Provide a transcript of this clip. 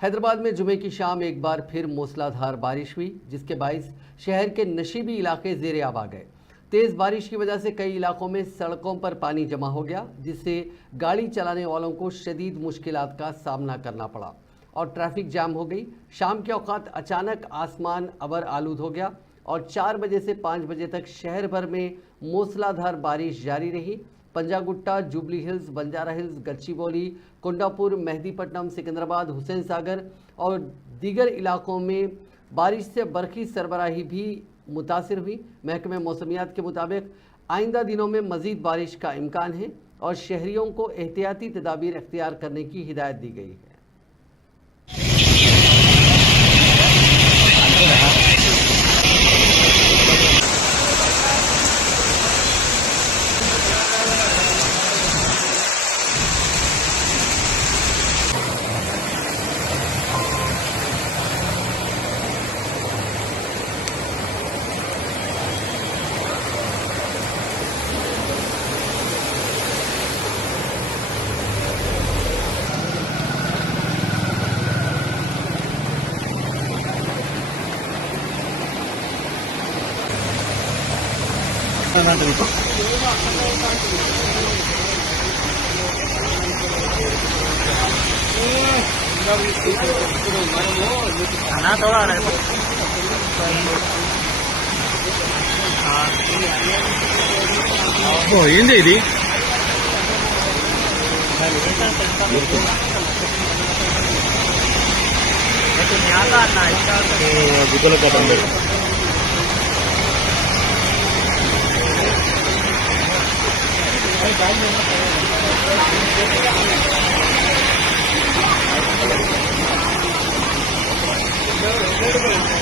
हैदराबाद में जुमे की शाम एक बार फिर मूसलाधार बारिश हुई, जिसके बाइस शहर के नशीबी इलाके ज़ेरे आब आ गए। तेज़ बारिश की वजह से कई इलाकों में सड़कों पर पानी जमा हो गया, जिससे गाड़ी चलाने वालों को शदीद मुश्किलात का सामना करना पड़ा और ट्रैफिक जाम हो गई। शाम के औकात अचानक आसमान अबर आलूद हो गया और 4 बजे से 5 बजे तक शहर भर में मूसलाधार बारिश जारी रही। पंजागुट्टा, जुबली हिल्स, बंजारा हिल्स, गच्चीबौली, कोंडापुर, मेहदीपट्टनम, सिकंदराबाद, हुसैन सागर और दीगर इलाकों में बारिश से बरखी सरबराही भी मुतासिर हुई। महकमे मौसमियात के मुताबिक आइंदा दिनों में मज़ीद बारिश का इम्कान है और शहरियों को एहतियाती तदाबीर अख्तियार करने की हिदायत दी गई है। खाना थोड़ा ఏంది ఇది గుద్దల కట్టండి Gracias.